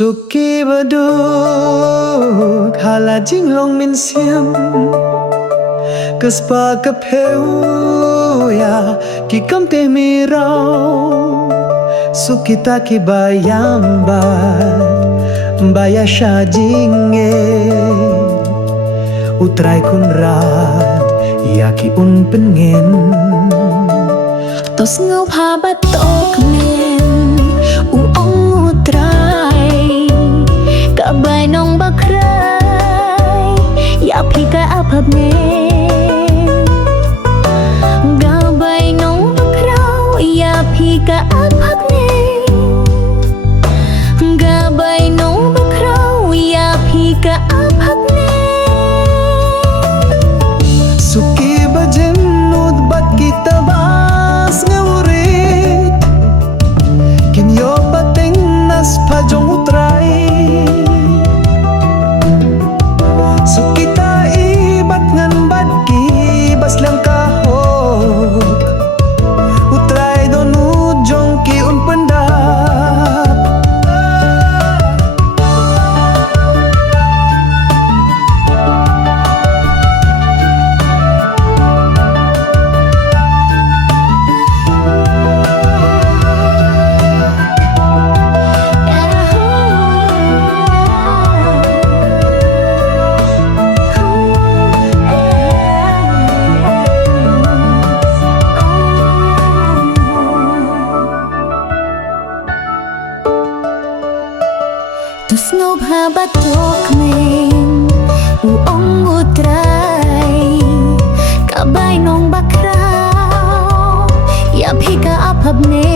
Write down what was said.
Suki baduk hala jing long min siam Kespa kepeu ya ki kam te mi rau Suki ta ki bayam baya sha jinge Utrai kun ra ya ki un pengen Tos ngau pha batok men u ong utrai ka bai nong bakrai ya phika aphap ne ga bai nong bakrau ya phika aphap ne ga bai nong bakrau ya phika aphap ne Suki bajem nut bat kita bas ngawurit Kinyo bateng nas pajong utray Suki ta ibat ngan bat ki bas lang kahok Utray don ujong ki un pendap Tus ngau pha batok men u ong utrai ka bai nong bakrau ya phika aphap ne